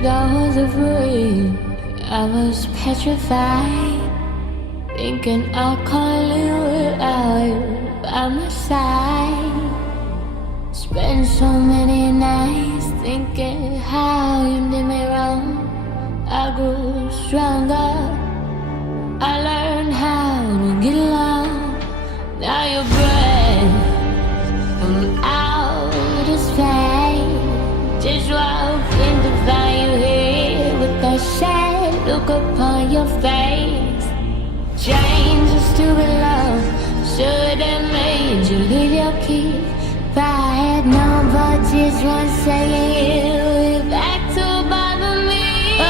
I was afraid, I was petrified, thinking I can't live without you by my side. Spent so many nights thinking how you did me wrong. I grew stronger, I learned how to get along. Now you're brave from outer space. Just walking to find you here with that sad look upon your face. Change your stupid love, should have made you leave your key. If I had known for just 1 second, you would be back to bother me. Oh,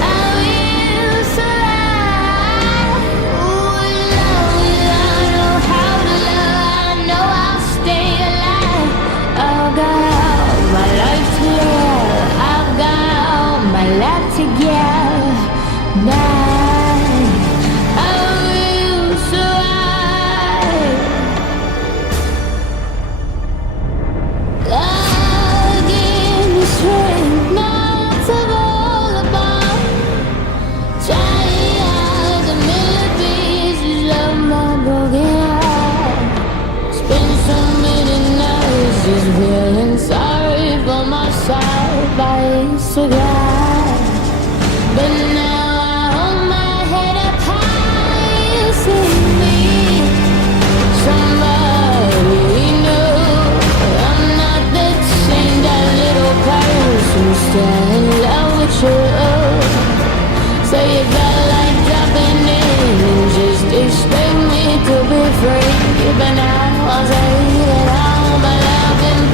I will survive. Ooh, love, I know how to love. I know I'll stay alive. I've got all my life to live. I've got all my life together. Now I will survive. God give me strength not to fall apart. Trying out the million pieces of my broken heart. Spent so many nights just feeling sorry for myself. I used to cry, but now I hold my head up high. You see me, somebody new. I'm not that same, that little person still in love with you. So you felt like dropping in and just expect me to be free. But now I'll say that all my love and